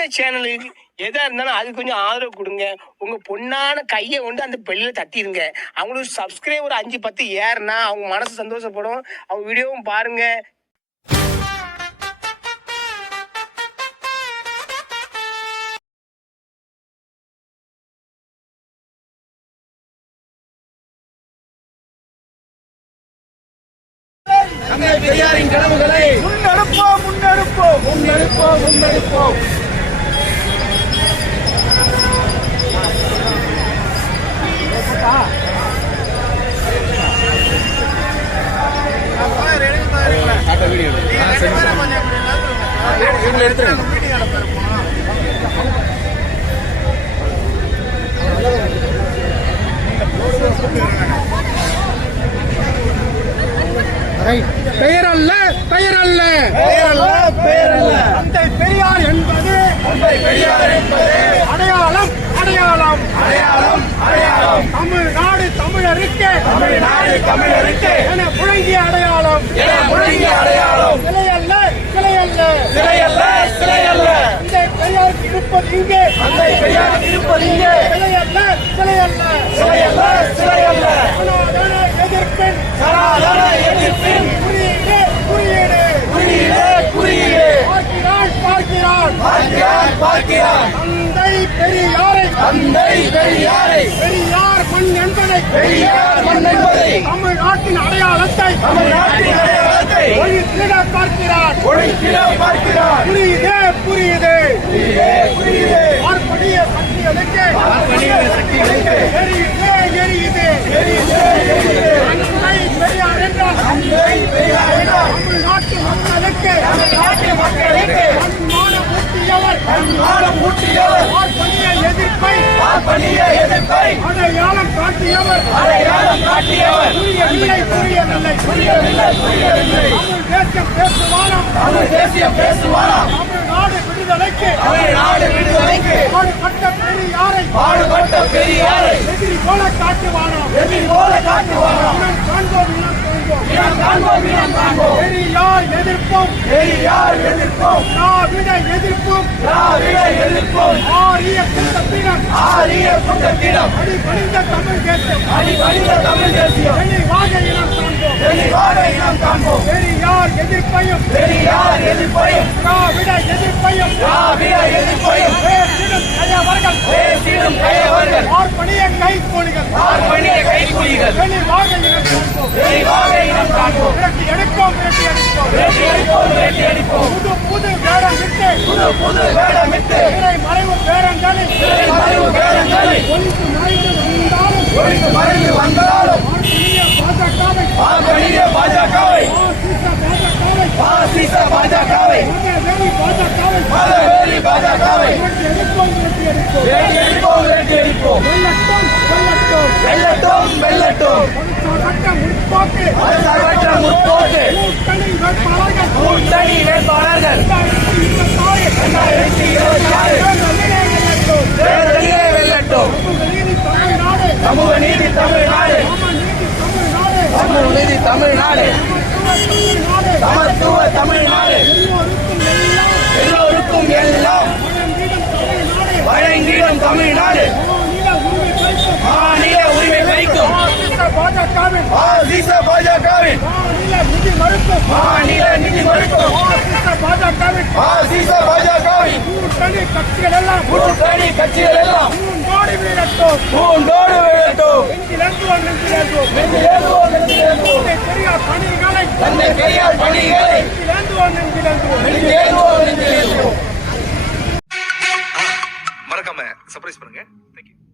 இந்த சேனலுக்கு எதா இருந்தாலும் அது கொஞ்சம் ஆதரவு கொடுங்க. உங்க பொண்ணான கையை கொண்டு அந்த பெல்லில் தட்டிடுங்க. அவங்களுக்கு சப்ஸ்கிரைபர் 5-10 ஏறுனா அவங்க மனசு சந்தோஷப்படும். அவங்க வீடியோவும் பாருங்க. தந்தை பெரியாரின் கனவுகளை முன்னெடுப்போம் முன்னெடுப்போம் முன்னெடுப்போம் முன்னெடுப்போம். பெயரல்ல பெயரல்ல பெயரல்ல பெயரல்ல தந்தை பெரியார் என்பது தந்தை பெரியார் என்பது அடையாளம் அடையாளம் அடையாளம் அடையாளம். தமிழ்நாடு தமிழருக்கு தமிழ்நாடு தமிழருக்கு என முழங்கிய அடையாளம் என முழங்கிய அடையாளம். சிலையல்ல சிலையல்ல சிலையல்ல சிலையல்ல தந்தை பெரியாருக்கு இருப்பது இங்கே தந்தை பெரியார் இருப்பது இங்கே சிலையல்ல சிலையல்ல சிலையல்ல சிலையல்ல சனாதன எதிர்ப்பின் சனாதன எதிர்ப்பின் குறியீடு குறியீடு குறியீடு குறியீடு. பார்க்கிறான் பார்க்கிறான் பார்க்கிறான் பார்க்கிறான் தந்தை பெரியாரை தந்தை பெரியாரை பெரியார் மண் என்பதை பெரியார் மண் என்பதை தமிழ்நாட்டின் அடையாளத்தை தமிழ்நாட்டின் அடையாளத்தை ஒழித்திட பார்க்கிறார் ஒழித்திட பார்க்கிறார். புரியுது புரியுது புரியுதே புரியுதே பார்ப்பனிய சக்திகளுக்கு பார்ப்பனிய சக்திகளுக்கு எரியுது எரியுது எரியுதே எரியுதே. தந்தை பெரியார் என்றால் தந்தை பெரியார் என்றால் தமிழ்நாட்டு மக்களுக்கு தமிழ்நாட்டு மக்களுக்கு தன்மானம் ஊட்டியவர் தன்மானம் ஊட்டியவர் பார்ப்பனிய எதிர்ப்பை பார்ப்பனிய எதிர்ப்பை அடையாளம் காட்டியவர் அடையாளம் காட்டியவர் புரியவில்லை புரியவில்லை புரியவில்லை புரியவில்லை. தமிழ் தேசம் பேசுவானம் தமிழ் தேசியம் பேசுவாராம். தமிழ்நாடு விடுதலைக்கு தமிழ்நாடு விடுதலைக்கு பாடுபட்ட பெரியாரை பாடுபட்ட பெரியாரை எதிரி போல காட்டுவானோ எதிரி போல காட்டுவாராம். இனம் காண்போம் இனம் காண்போம் இனம் காண்போம் இனம் காண்போம். பெரியார் எதிர்ப்போம் பெரியார் எதிர்ப்போம் திராவிட எதிர்ப்போம் திராவிட எதிர்ப்போம் ஆரிய கூட்டத்திடம் ஆரிய கூட்டத்திடம் அடிபணிந்த தமிழ் தேசம் அடிபணிந்த தமிழ் தேசியம் தெளிவாக இனம் காண்போம் தெளிவாக இனம் காண்போம். பெரியார் எதிர்ப்பையும் பெரியார் எதிர்ப்பையும் திராவிட எதிர்ப்பையும் திராவிட எதிர்ப்பையும் பேசிடும் கயவர்கள் பேசிடும் கையவர்கள் பார்ப்பனிய கைகூலிகள் பார்ப்பனிய கைக்குலிகள் தெளிவாக இனம் காண்போம் தெளிவாக இனம் காண்போம். விரட்டி எடுப்போம் விரட்டி எடுப்போம் வேட்டி அடிப்போம் வேட்டி அடிப்போம். புது புது வேடம் விட்டு புது புது வேடமிட்டு திரை மறைவு வேடங்களில் மறைவு வேடங்களில் ஒன்று மறைந்து வந்தாலும் ஒழித்து மறைந்து வந்தாலும் பாஜகவை பார்ப்பனிய பாஜகவை பாசிச பாஜகவை பாசிச பாஜகவை மதவெறி பாஜகவை மதவெறி பாஜகவை விரட்டி எடுப்போம் விரட்டி எடுப்போம் வேட்டி அடிப்போம் வேட்டி அடிப்போம். வெள்ளட்டும் வெள்ளட்டும் வெல்லட்டும் வெல்லட்டும். சட்ட முற்போக்கு மதசார்பற்ற முற்போக்கு கூட்டணி வேட்பாளர்கள் கூட்டணி வேட்பாளர்கள் 2026 தேர்தலிலே வெல்லட்டும். சமூக நீதி தமிழ்நாடு சமூக நீதி தமிழ்நாடு சமத்துவ தமிழ்நாடு எல்லோருக்கும் எல்லாம் வழங்கிடும் தமிழ்நாடு மாநில உரிமை வைக்கும் பாஜகவின் பாசிச பாஜகவின் மாநில நிதி மறுக்கும் பாஜகவின் பாசிச பாஜகவின் கூட்டணி கட்சிகள் எல்லாம் கூட்டணி கட்சிகள் எல்லாம் மூண்டோடி வீழட்டும் பூண்டோடு விழட்டும். நெஞ்சிலேந்துவோம் நெஞ்சிலேந்துவோம் நெஞ்சிலேந்துவோம் நெஞ்சிலேந்துவோம். பெரியார் பணிகளை தந்தை பெரியார் பணிகளை நெஞ்சிலேந்துவோம் நெஞ்சிலேந்துவோம் நெஞ்சிலேந்துவோம் நெஞ்சிலேந்துவோம். மறக்காம சர்ப்ரைஸ் பண்ணுங்க. தேங்க்யூ.